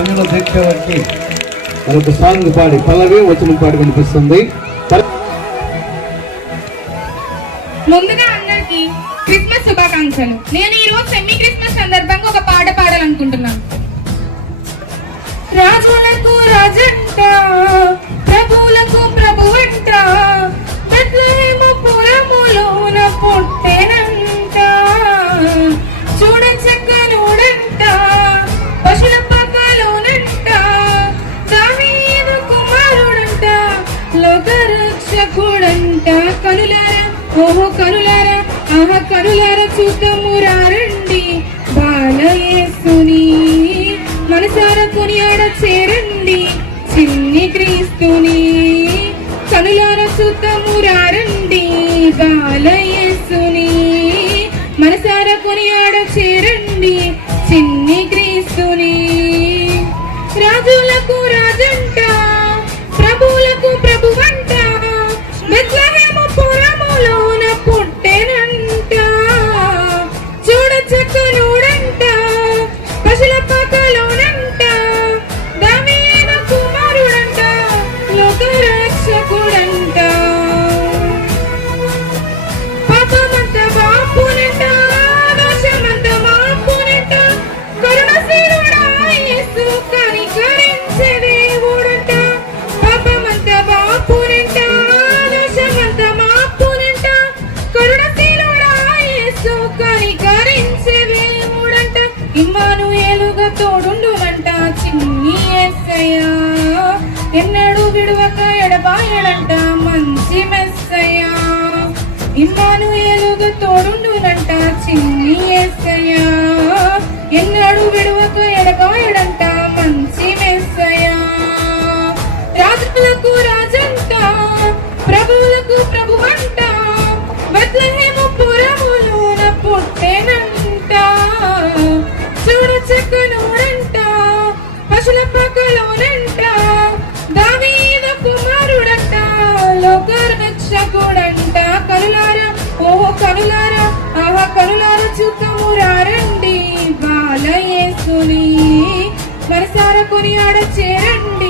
సమయంలో దక్కేవారికి మనకు సాంగ్ పాడి పల్లవి వచనం పాడి కనిపిస్తుంది. ముందుగా అందరికి క్రిస్మస్ శుభాకాంక్షలు. నేను ఈ రోజు సెమీ క్రిస్మస్ సందర్భంగా ఒక పాట పాడాలనుకుంటున్నాను. రాజులకు రాజంట, ప్రభువులకు ప్రభువంట, బెత్లెహేము పురములోన పుట్టెనంట. చూడ చక్కనుడంట, పశుల పక్కలోనంట, దావీదు కుమారుడంట, లోకరక్షకుడంట. కనులారా, ఓహో కనులారా, ఆహా కనులారా చూద్దాము రండి బాలయేసుని, మనసారా కొనియాడ చేరండి చిన్ని క్రీస్తుని. కనులారా చూద్దాము రండి బాలయేసుని, మనసారా కొనియాడ చేరండి చిన్ని క్రీస్తుని. రాజులకు రాజంట, ప్రభువులకు ప్రభువంట, బెత్లెహేము పురములోన పుట్టెనంట. చూడ చక్కనుడంట, పశుల పక్కలోనంట, దావీదు కుమారుడంట, లోకరక్షకుడంట. పాపమంత బాపునంట, దోషమంత మాపునంట, కరుణశీలుడా యేసు కనికరించే దేవుడంట. పాపమంత బాపునంట, దోషమంత మాపునంట, కరుణశీలుడా యేసు కనికరించే దేవుడంట. ఇమ్మానుయేలుగా తోడుండునంట చిన్ని యేసయ్య, ఎన్నడూ విడువక ఎడబాయడంట మంచి మెస్సయ్య. ఇమ్మానుయేలుగా తోడుండునంట చిన్ని యేసయ్య, ఎన్నడూ విడువక ఎడబాయడంట మంచి మెస్సయ్య. రాజులకు రాజంట, ప్రభువులకు ప్రభువంట, బెత్లెహేము పురములోన పుట్టెనంట. చూడ చక్కనుడంట, పశుల పక్కలోనంట, దావీదు కుమారుడంట, లోకరక్షకుడంట. కనులారా, ఓహో కనులారా, ఆహా కనులారా చూద్దాము రండి బాలయేసుని, మనసారా కొనియాడ చేరండి